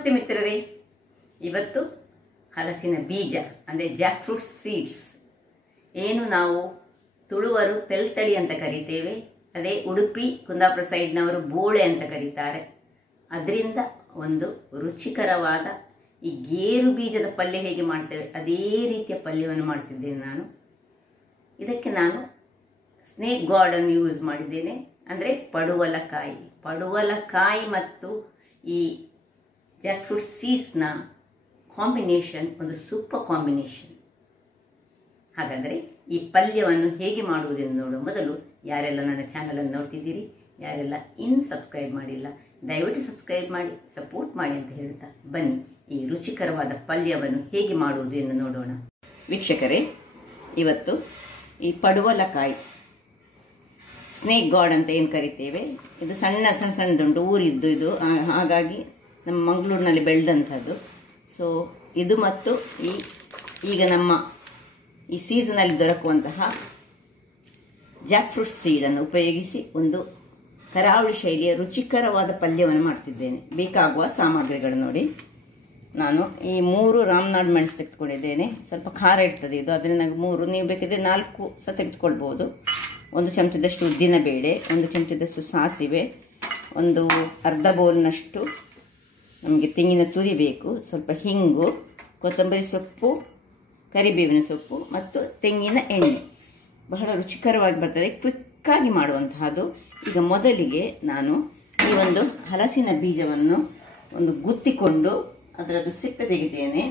ನಮಸ್ತೆ ಮಿತ್ರರೇ, ಇವತ್ತು ಹಲಸಿನ ಬೀಜ ಅಂದರೆ ಜಾಕ್ ಫ್ರೂಟ್ ಸೀಡ್ಸ್ ಏನು ನಾವು ತುಳುವರು ತೆಲ್ತಡಿ ಅಂತ ಕರೀತೇವೆ, ಅದೇ ಉಡುಪಿ ಕುಂದಾಪುರ ಸೈಡ್ನವರು ಬೋಳೆ ಅಂತ ಕರೀತಾರೆ. ಅದರಿಂದ ಒಂದು ರುಚಿಕರವಾದ ಈ ಗೇರು ಬೀಜದ ಪಲ್ಯ ಹೇಗೆ ಮಾಡ್ತೇವೆ ಅದೇ ರೀತಿಯ ಪಲ್ಯವನ್ನು ಮಾಡ್ತಿದ್ದೇನೆ ನಾನು. ಇದಕ್ಕೆ ನಾನು ಸ್ನೇಕ್ ಗಾರ್ಡ್ ಅನ್ನು ಯೂಸ್ ಮಾಡಿದ್ದೇನೆ, ಅಂದರೆ ಪಡುವಲಕಾಯಿ ಮತ್ತು ಈ ಜಾಕ್ ಫ್ರೂಟ್ ಸೀಡ್ಸ್ನ ಕಾಂಬಿನೇಷನ್ ಒಂದು ಸೂಪರ್ ಕಾಂಬಿನೇಷನ್. ಹಾಗಾದರೆ ಈ ಪಲ್ಯವನ್ನು ಹೇಗೆ ಮಾಡುವುದೆಂದು ನೋಡುವ ಮೊದಲು ಯಾರೆಲ್ಲ ನನ್ನ ಚಾನಲನ್ನು ನೋಡ್ತಿದ್ದೀರಿ, ಯಾರೆಲ್ಲ ಇನ್ನು ಸಬ್ಸ್ಕ್ರೈಬ್ ಮಾಡಿಲ್ಲ ದಯವಿಟ್ಟು ಸಬ್ಸ್ಕ್ರೈಬ್ ಮಾಡಿ ಸಪೋರ್ಟ್ ಮಾಡಿ ಅಂತ ಹೇಳ್ತಾ ಬನ್ನಿ ಈ ರುಚಿಕರವಾದ ಪಲ್ಯವನ್ನು ಹೇಗೆ ಮಾಡುವುದು ಎಂದು ನೋಡೋಣ. ವೀಕ್ಷಕರೇ, ಇವತ್ತು ಈ ಪಡುವಲಕಾಯಿ ಸ್ನೇಕ್ ಗಾರ್ಡ್ ಅಂತ ಏನು ಕರಿತೇವೆ, ಇದು ಸಣ್ಣದುಂಟು ಊರಿದ್ದು ಇದು, ಹಾಗಾಗಿ ನಮ್ಮ ಮಂಗಳೂರಿನಲ್ಲಿ ಬೆಳೆದಂಥದ್ದು. ಸೊ ಇದು ಮತ್ತು ಈಗ ನಮ್ಮ ಈ ಸೀಸನಲ್ಲಿ ದೊರಕುವಂತಹ ಜಾಕ್ ಫ್ರೂಟ್ ಸೀಡನ್ನು ಉಪಯೋಗಿಸಿ ಒಂದು ಕರಾವಳಿ ಶೈಲಿಯ ರುಚಿಕರವಾದ ಪಲ್ಯವನ್ನು ಮಾಡ್ತಿದ್ದೇನೆ. ಬೇಕಾಗುವ ಸಾಮಗ್ರಿಗಳು ನೋಡಿ, ನಾನು ಈ 3 ರಾಮನಾಡ್ ಮೆಣಸು ತೆಗೆದುಕೊಂಡಿದ್ದೇನೆ. ಸ್ವಲ್ಪ ಖಾರ ಇರ್ತದೆ ಇದು, ಅದರಿಂದ 3, ನೀವು ಬೇಕಿದ್ರೆ 4 ಸಹ ತೆಗೆದುಕೊಳ್ಬೋದು. 1 ಚಮಚದಷ್ಟು ಉದ್ದಿನ ಬೇಳೆ, 1 ಚಮಚದಷ್ಟು ಸಾಸಿವೆ, ಒಂದು ಅರ್ಧ ಬೌಲ್ನಷ್ಟು ನಮಗೆ ತೆಂಗಿನ ತುರಿ ಬೇಕು, ಸ್ವಲ್ಪ ಹಿಂಗು, ಕೊತ್ತಂಬರಿ ಸೊಪ್ಪು, ಕರಿಬೇವಿನ ಸೊಪ್ಪು ಮತ್ತು ತೆಂಗಿನ ಎಣ್ಣೆ. ಬಹಳ ರುಚಿಕರವಾಗಿ ಬರ್ತದೆ, ಕ್ವಿಕ್ಕಾಗಿ ಮಾಡುವಂತಹದ್ದು. ಈಗ ಮೊದಲಿಗೆ ನಾನು ಈ ಒಂದು ಹಲಸಿನ ಬೀಜವನ್ನು ಒಂದು ಗುತ್ತಿಕೊಂಡು ಅದರದ್ದು ಸಿಪ್ಪೆ ತೆಗೆದೇನೆ.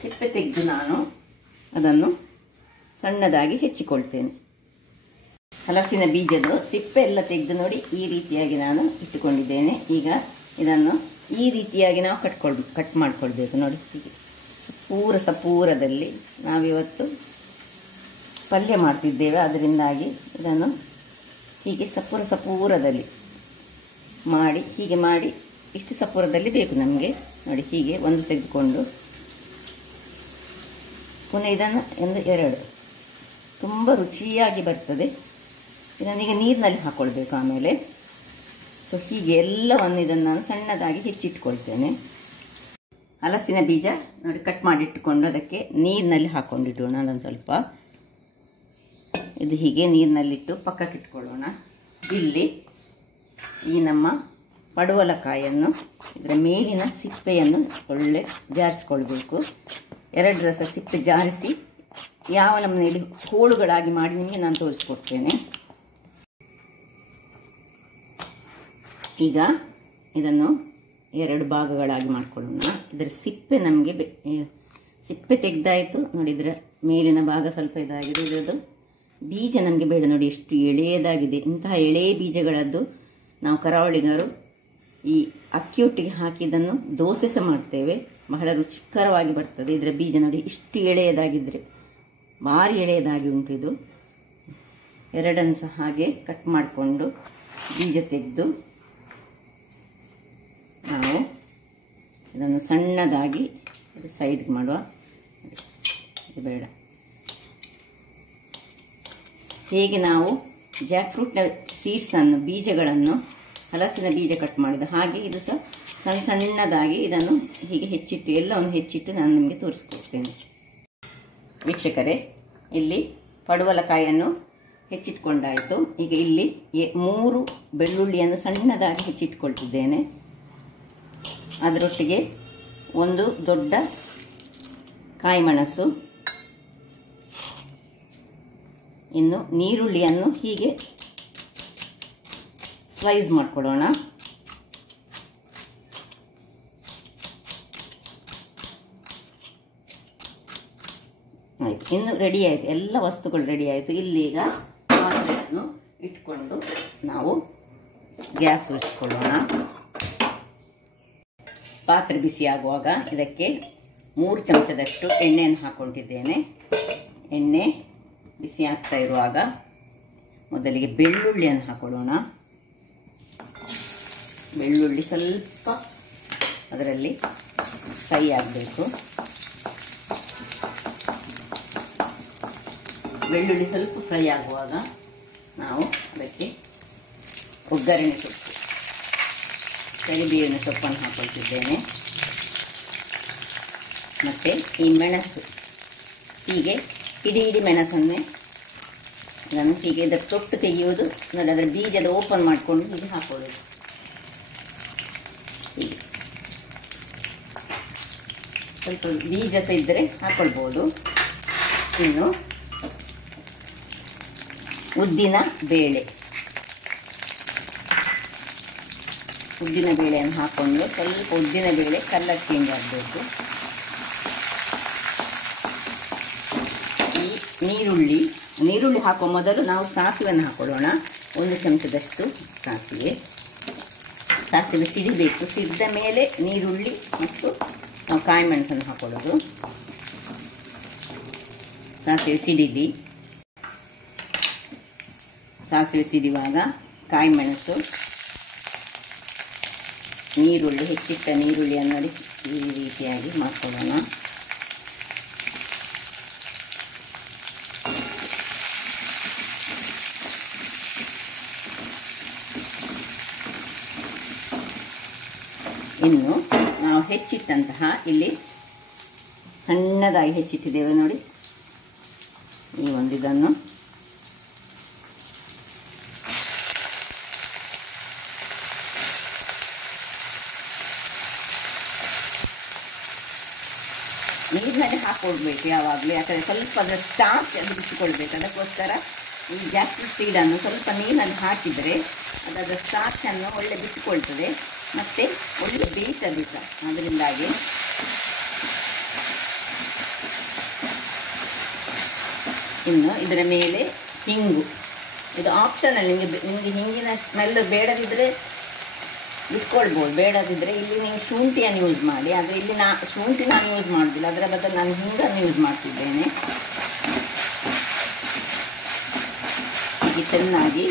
ಸಿಪ್ಪೆ ತೆಗೆದು ನಾನು ಅದನ್ನು ಸಣ್ಣದಾಗಿ ಹೆಚ್ಚಿಕೊಳ್ತೇನೆ. ಹಲಸಿನ ಬೀಜದ ಸಿಪ್ಪೆ ಎಲ್ಲ ತೆಗೆದು ನೋಡಿ, ಈ ರೀತಿಯಾಗಿ ನಾನು ಇಟ್ಟುಕೊಂಡಿದ್ದೇನೆ. ಈಗ ಇದನ್ನು ಈ ರೀತಿಯಾಗಿ ನಾವು ಕಟ್ ಮಾಡ್ಕೊಳ್ಬೇಕು ನೋಡಿ. ಹೀಗೆ ಸಪೂರದಲ್ಲಿ ನಾವಿವತ್ತು ಪಲ್ಯ ಮಾಡ್ತಿದ್ದೇವೆ, ಅದರಿಂದಾಗಿ ಇದನ್ನು ಹೀಗೆ ಸಪೂರದಲ್ಲಿ ಮಾಡಿ ಇಷ್ಟು ಸಪೂರದಲ್ಲಿ ಬೇಕು ನಮಗೆ ನೋಡಿ. ಹೀಗೆ ಒಂದು ತೆಗೆದುಕೊಂಡು ಪುನಃ ಇದನ್ನು 2 ತುಂಬ ರುಚಿಯಾಗಿ ಬರ್ತದೆ. ಇದನ್ನೀಗ ನೀರಿನಲ್ಲಿ ಹಾಕ್ಕೊಳ್ಬೇಕು ಆಮೇಲೆ. ಸೊ ಹೀಗೆ ಎಲ್ಲವನ್ನು ಇದನ್ನು ನಾನು ಸಣ್ಣದಾಗಿ ಹೆಚ್ಚಿಟ್ಕೊಳ್ತೇನೆ. ಹಲಸಿನ ಬೀಜ ನೋಡಿ ಕಟ್ ಮಾಡಿಟ್ಟುಕೊಂಡು ಅದಕ್ಕೆ ನೀರಿನಲ್ಲಿ ಹಾಕ್ಕೊಂಡಿಟ್ಟೋಣ. ಅದೊಂದು ಸ್ವಲ್ಪ ಇದು ಹೀಗೆ ನೀರಿನಲ್ಲಿಟ್ಟು ಪಕ್ಕಕ್ಕೆ ಇಟ್ಕೊಳ್ಳೋಣ. ಇಲ್ಲಿ ಈ ನಮ್ಮ ಪಡುವಲಕಾಯಿಯನ್ನು ಇದರ ಮೇಲಿನ ಸಿಪ್ಪೆಯನ್ನು ಒಳ್ಳೆ ಜಾರಿಸ್ಕೊಳ್ಬೇಕು. 2 ರಸ ಸಿಪ್ಪೆ ಜಾರಿಸಿ ಯಾವ ನಮ್ಮನೆಯಲ್ಲಿ ಹೋಳುಗಳಾಗಿ ಮಾಡಿ ನಿಮಗೆ ನಾನು ತೋರಿಸ್ಕೊಡ್ತೇನೆ. ಈಗ ಇದನ್ನು 2 ಭಾಗಗಳಾಗಿ ಮಾಡ್ಕೊಳ್ಳೋಣ. ಇದರ ಸಿಪ್ಪೆ ನಮಗೆ ಸಿಪ್ಪೆ ತೆಗೆದಾಯಿತು ನೋಡಿ. ಇದರ ಮೇಲಿನ ಭಾಗ ಸ್ವಲ್ಪ ಇದಾಗಿದೆ, ಇದರದ್ದು ಬೀಜ ನಮಗೆ ಬೇಡ ನೋಡಿ, ಎಷ್ಟು ಎಳೆಯದಾಗಿದೆ. ಇಂತಹ ಎಳೆಯ ಬೀಜಗಳದ್ದು ನಾವು ಕರಾವಳಿಗರು ಈ ಅಕ್ಕಿಯೊಟ್ಟಿಗೆ ಹಾಕಿದ್ದನ್ನು ದೋಸೆ ಸಹ ಮಾಡ್ತೇವೆ, ಬಹಳ ರುಚಿಕರವಾಗಿ ಬರ್ತದೆ. ಇದರ ಬೀಜ ನೋಡಿ ಇಷ್ಟು ಎಳೆಯದಾಗಿದ್ದರೆ, ಭಾರಿ ಎಳೆಯದಾಗಿ ಉಂಟು ಇದು. 2 ಸಹ ಹಾಗೆ ಕಟ್ ಮಾಡಿಕೊಂಡು ಬೀಜ ತೆಗೆದು ನಾವು ಇದನ್ನು ಸಣ್ಣದಾಗಿ ಸೈಡ್ಗೆ ಮಾಡುವ. ಇದು ಬೇಡ. ಹೇಗೆ ನಾವು ಜಾಕ್ ಫ್ರೂಟ್ನ ಸೀಡ್ಸನ್ನು ಬೀಜಗಳನ್ನು ಹಲಸಿನ ಬೀಜ ಕಟ್ ಮಾಡಿದ ಹಾಗೆ ಇದು ಸಹ ಸಣ್ಣದಾಗಿ ಇದನ್ನು ಹೀಗೆ ಹೆಚ್ಚಿಟ್ಟು ಎಲ್ಲವನ್ನು ಹೆಚ್ಚಿಟ್ಟು ನಾನು ನಿಮಗೆ ತೋರಿಸ್ಕೊಡ್ತೇನೆ. ವೀಕ್ಷಕರೇ, ಇಲ್ಲಿ ಪಡುವಲಕಾಯಿಯನ್ನು ಹೆಚ್ಚಿಟ್ಕೊಂಡಾಯಿತು. ಈಗ ಇಲ್ಲಿ 3 ಬೆಳ್ಳುಳ್ಳಿಯನ್ನು ಸಣ್ಣದಾಗಿ ಹೆಚ್ಚಿಟ್ಕೊಳ್ತಿದ್ದೇನೆ. ಅದರೊಟ್ಟಿಗೆ 1 ದೊಡ್ಡ ಕಾಯಿಮೆಣಸು, ಇನ್ನು ನೀರುಳ್ಳಿಯನ್ನು ಹೀಗೆ ಸ್ಲೈಸ್ ಮಾಡ್ಕೊಳ್ಳೋಣ. ಆಯ್ತು, ಇನ್ನು ರೆಡಿ ಆಯಿತು, ಎಲ್ಲ ವಸ್ತುಗಳು ರೆಡಿ ಆಯಿತು. ಇಲ್ಲೀಗ ಪಾತ್ರೆಯನ್ನು ಇಟ್ಕೊಂಡು ನಾವು ಗ್ಯಾಸ್ ಉರಿಸಿಕೊಳ್ಳೋಣ. ಪಾತ್ರೆ ಬಿಸಿಯಾಗುವಾಗ ಇದಕ್ಕೆ 3 ಚಮಚದಷ್ಟು ಎಣ್ಣೆಯನ್ನು ಹಾಕೊಂಡಿದ್ದೇನೆ. ಎಣ್ಣೆ ಬಿಸಿ ಆಗ್ತಾ ಇರುವಾಗ ಮೊದಲಿಗೆ ಬೆಳ್ಳುಳ್ಳಿಯನ್ನು ಹಾಕೊಳ್ಳೋಣ. ಬೆಳ್ಳುಳ್ಳಿ ಸ್ವಲ್ಪ ಅದರಲ್ಲಿ ಫ್ರೈ ಆಗಬೇಕು. ಬೆಳ್ಳುಳ್ಳಿ ಸ್ವಲ್ಪ ಫ್ರೈ ಆಗುವಾಗ ನಾವು ಅದಕ್ಕೆ ಒಗ್ಗರಣೆ ಸೊಪ್ಪು, ಕರಿಬೇವಿನ ಸೊಪ್ಪನ್ನು ಹಾಕೊಳ್ತಿದ್ದೇನೆ. ಮತ್ತು ಈ ಮೆಣಸು ಹೀಗೆ ಇಡೀ ಮೆಣಸನ್ನೇ ನಾನು ಹೀಗೆ ಇದರ ತೊಟ್ಟು ತೆಗೆಯುವುದು ನೋಡಿ, ಅದರ ಬೀಜದ ಓಪನ್ ಮಾಡಿಕೊಂಡು ಹೀಗೆ ಹಾಕೊಳ್ಳೋದು. ಹೀಗೆ ಸ್ವಲ್ಪ ಬೀಜ ಸಹ ಇದ್ದರೆ ಹಾಕೊಳ್ಬೋದು. ಇನ್ನು ಉದ್ದಿನ ಬೇಳೆಯನ್ನು ಹಾಕೊಂಡು ಸ್ವಲ್ಪ ಉದ್ದಿನ ಬೇಳೆ ಕಲರ್ ಚೇಂಜ್ ಆಗಬೇಕು. ಈ ನೀರುಳ್ಳಿ ಹಾಕುವ ಮೊದಲು ನಾವು ಸಾಸಿವೆಯನ್ನು ಹಾಕೊಳ್ಳೋಣ. 1 ಚಮಚದಷ್ಟು ಸಾಸಿವೆ ಸಿಡಿಬೇಕು. ಸಿಡಿದ ಮೇಲೆ ನೀರುಳ್ಳಿ ಮತ್ತು ನಾವು ಕಾಯಿ ಮೆಣಸನ್ನು ಹಾಕೊಳ್ಳೋದು. ಸಾಸಿವೆ ಸಿಡಿಯುವಾಗ ಕಾಯಿ ಮೆಣಸು, ನೀರುಳ್ಳಿ, ಹೆಚ್ಚಿಟ್ಟ ನೀರುಳ್ಳಿಯನ್ನು ಈ ರೀತಿಯಾಗಿ ಮಾಡ್ಕೊಳ್ಳೋಣ. ಇನ್ನು ನಾವು ಹೆಚ್ಚಿಟ್ಟಂತಹ ಇಲ್ಲಿ ಸಣ್ಣದಾಗಿ ಹೆಚ್ಚಿಟ್ಟಿದ್ದೇವೆ ನೋಡಿ, ಈ ಇದನ್ನು ನೀರಿನಲ್ಲಿ ಹಾಕೊಳ್ಬೇಕು ಯಾವಾಗಲೂ, ಯಾಕಂದರೆ ಸ್ವಲ್ಪ ಅದರ ಸ್ಟಾರ್ಚ್ ಅದು ಬಿಸಿಕೊಳ್ಬೇಕು. ಅದಕ್ಕೋಸ್ಕರ ಈ ಜಾಕ್ಫ್ರೂಟ್ ಸೀಡನ್ನು ಸ್ವಲ್ಪ ನೀರಿನಲ್ಲಿ ಹಾಕಿದರೆ ಅದರ ಸ್ಟಾರ್ಚನ್ನು ಒಳ್ಳೆ ಬಿಸಿಕೊಳ್ತದೆ ಮತ್ತು ಒಳ್ಳೆ ಬೇಯಿಸಬೇಕು ಸಹ. ಅದರಿಂದಾಗಿ ಇನ್ನು ಇದರ ಮೇಲೆ ಹಿಂಗು, ಇದು ಆಪ್ಷನಲ್. ನಿಮಗೆ ಹಿಂಗಿನ ಸ್ಮೆಲ್ ಬೇಡದಿದ್ದರೆ ಬಿಟ್ಕೊಳ್ಬೋದು, ಬೇಡದಿದ್ದರೆ ಇಲ್ಲಿ ನೀವು ಶುಂಠಿಯನ್ನು ಯೂಸ್ ಮಾಡಿ. ಆದರೆ ಇಲ್ಲಿ ಶುಂಠಿ ನಾನು ಯೂಸ್ ಮಾಡೋದಿಲ್ಲ, ಅದರ ಬದಲು ನಾನು ಹಿಂಗನ್ನು ಯೂಸ್ ಮಾಡ್ತಿದ್ದೇನೆ. ಹೀಗೆ ಚೆನ್ನಾಗಿ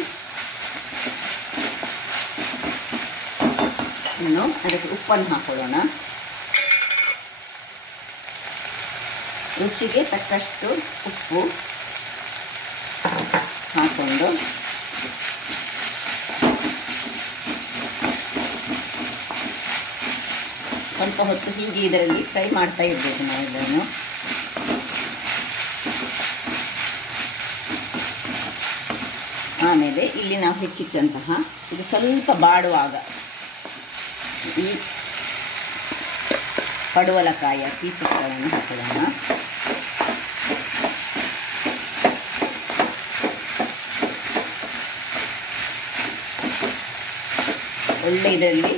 ಇನ್ನು ಅದಕ್ಕೆ ಉಪ್ಪನ್ನು ಹಾಕೊಳ್ಳೋಣ. ರುಚಿಗೆ ತಕ್ಕಷ್ಟು ಉಪ್ಪು ಹಾಕೊಂಡು ಸ್ವಲ್ಪ ಹೊತ್ತು ಹೀಗೆ ಇದರಲ್ಲಿ ಫ್ರೈ ಮಾಡ್ತಾ ಇರಬೇಕು ನಾವು ಇದನ್ನು. ಆಮೇಲೆ ಇಲ್ಲಿ ನಾವು ಹೆಚ್ಚಿಟ್ಟಂತಹ ಇದು ಸ್ವಲ್ಪ ಬಾಡುವಾಗ ಈ ಪಡವಲಕಾಯಿಯ ಪೀಸಸ್ಗಳನ್ನು ಹಾಕೊಳ್ಳೋಣ. ಒಳ್ಳೆ ಇದರಲ್ಲಿ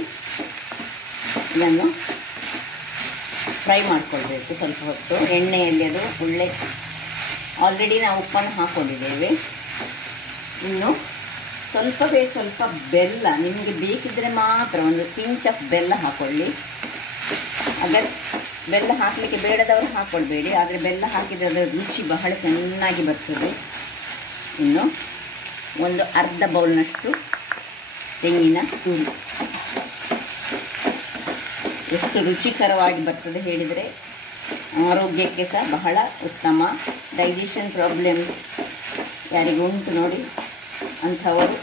ಇದನ್ನು ಫ್ರೈ ಮಾಡ್ಕೊಳ್ಬೇಕು ಸ್ವಲ್ಪ ಹೊತ್ತು ಎಣ್ಣೆಯಲ್ಲಿ. ಅದು ಒಳ್ಳೆ ಆಲ್ರೆಡಿ ನಾವು ಉಪ್ಪನ್ನು ಹಾಕ್ಕೊಂಡಿದ್ದೇವೆ. ಇನ್ನು ಸ್ವಲ್ಪವೇ ಸ್ವಲ್ಪ ಬೆಲ್ಲ, ನಿಮಗೆ ಬೇಕಿದ್ದರೆ ಮಾತ್ರ ಒಂದು ಪಿಂಚ್ ಆಫ್ ಬೆಲ್ಲ ಹಾಕ್ಕೊಳ್ಳಿ. ಅಗರ್ ಬೆಲ್ಲ ಹಾಕಲಿಕ್ಕೆ ಬೇಡದವರು ಹಾಕ್ಕೊಳ್ಬೇಡಿ, ಆದರೆ ಬೆಲ್ಲ ಹಾಕಿದರೆ ಅದರ ರುಚಿ ಬಹಳ ಚೆನ್ನಾಗಿ ಬರ್ತದೆ. ಇನ್ನು ಒಂದು ಅರ್ಧ ಬೌಲ್ನಷ್ಟು ತೆಂಗಿನ ತುರಿ. ಎಷ್ಟು ರುಚಿಕರವಾಗಿ ಬರ್ತದೆ ಹೇಳಿದರೆ, ಆರೋಗ್ಯಕ್ಕೆ ಸಹ ಬಹಳ ಉತ್ತಮ. ಡೈಜೆಷನ್ ಪ್ರಾಬ್ಲಮ್ ಯಾರಿಗೂ ಉಂಟು ನೋಡಿ, ಅಂಥವರು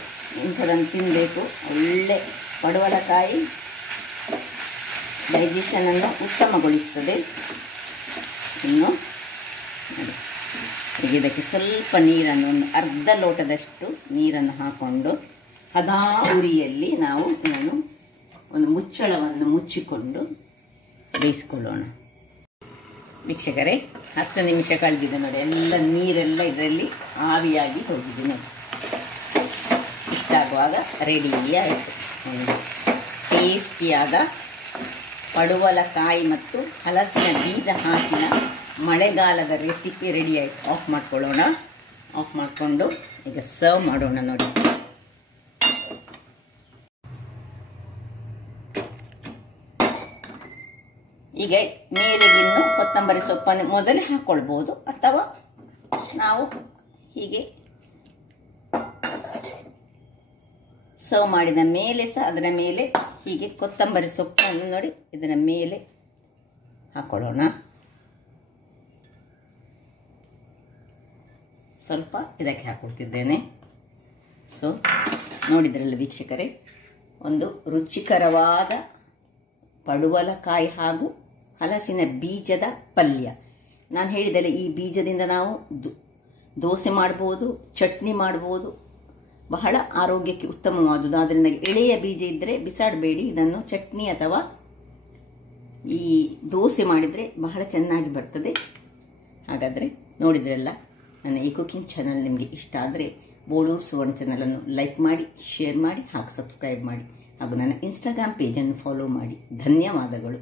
ಇಂಥದನ್ನು ತಿನ್ನಬೇಕು. ಒಳ್ಳೆ ಪಡವಲಕಾಯಿ ಡೈಜೆಷನನ್ನು ಉತ್ತಮಗೊಳಿಸ್ತದೆ. ಇನ್ನು ಇದಕ್ಕೆ ಸ್ವಲ್ಪ ನೀರನ್ನು, ಒಂದು ಅರ್ಧ ಲೋಟದಷ್ಟು ನೀರನ್ನು ಹಾಕ್ಕೊಂಡು ಹದಾ ಉರಿಯಲ್ಲಿ ನಾವು ಇದನ್ನು ಒಂದು ಮುಚ್ಚಳವನ್ನು ಮುಚ್ಚಿಕೊಂಡು ಬೇಯಿಸಿಕೊಳ್ಳೋಣ. ವೀಕ್ಷಕರೇ, 10 ನಿಮಿಷ ಕಳೆದಿದೆ ನೋಡಿ, ಎಲ್ಲ ನೀರೆಲ್ಲ ಇದರಲ್ಲಿ ಆವಿಯಾಗಿ ಹೋಗಿದೆ ನೋಡಿ. ಇಷ್ಟಾಗುವಾಗ ರೆಡಿ ಆಯಿತು ಒಂದು ಟೇಸ್ಟಿಯಾದ ಪಡವಲಕಾಯಿ ಮತ್ತು ಹಲಸಿನ ಬೀಜ ಹಾಕಿನ ಮಳೆಗಾಲದ ರೆಸಿಪಿ ರೆಡಿ ಆಯಿತು. ಆಫ್ ಮಾಡ್ಕೊಳ್ಳೋಣ. ಆಫ್ ಮಾಡಿಕೊಂಡು ಈಗ ಸರ್ವ್ ಮಾಡೋಣ ನೋಡಿ. ಈಗ ಮೇಲೆ ಇನ್ನು ಕೊತ್ತಂಬರಿ ಸೊಪ್ಪನ್ನು ಮೊದಲೇ ಹಾಕ್ಕೊಳ್ಬೋದು, ಅಥವಾ ನಾವು ಹೀಗೆ ಸರ್ವ್ ಮಾಡಿದ ಮೇಲೆ ಸಹ ಅದರ ಮೇಲೆ ಹೀಗೆ ಕೊತ್ತಂಬರಿ ಸೊಪ್ಪನ್ನು ನೋಡಿ ಇದರ ಮೇಲೆ ಹಾಕೊಳ್ಳೋಣ. ಸ್ವಲ್ಪ ಇದಕ್ಕೆ ಹಾಕುತ್ತಿದ್ದೇನೆ. ಸೊ ನೋಡಿದ್ರಲ್ಲ ವೀಕ್ಷಕರೇ, ಒಂದು ರುಚಿಕರವಾದ ಪಡವಲಕಾಯಿ ಹಾಗೂ ಹಲಸಿನ ಬೀಜದ ಪಲ್ಯ. ನಾನು ಹೇಳಿದರೆ ಈ ಬೀಜದಿಂದ ನಾವು ದೋಸೆ ಮಾಡ್ಬೋದು, ಚಟ್ನಿ ಮಾಡ್ಬೋದು, ಬಹಳ ಆರೋಗ್ಯಕ್ಕೆ ಉತ್ತಮವಾದುದು. ಆದ್ದರಿಂದ ಎಳೆಯ ಬೀಜ ಇದ್ದರೆ ಬಿಸಾಡಬೇಡಿ, ಇದನ್ನು ಚಟ್ನಿ ಅಥವಾ ಈ ದೋಸೆ ಮಾಡಿದರೆ ಬಹಳ ಚೆನ್ನಾಗಿ ಬರ್ತದೆ. ಹಾಗಾದರೆ ನೋಡಿದ್ರಲ್ಲ, ನನ್ನ ಈ ಕುಕಿಂಗ್ ಚಾನಲ್ ನಿಮಗೆ ಇಷ್ಟ ಆದರೆ ಬೋಳೂರು ಸುವರ್ಣ ಚಾನಲನ್ನು ಲೈಕ್ ಮಾಡಿ, ಶೇರ್ ಮಾಡಿ ಹಾಗೂ ಸಬ್ಸ್ಕ್ರೈಬ್ ಮಾಡಿ ಹಾಗೂ ನನ್ನ ಇನ್ಸ್ಟಾಗ್ರಾಮ್ ಪೇಜನ್ನು ಫಾಲೋ ಮಾಡಿ. ಧನ್ಯವಾದಗಳು.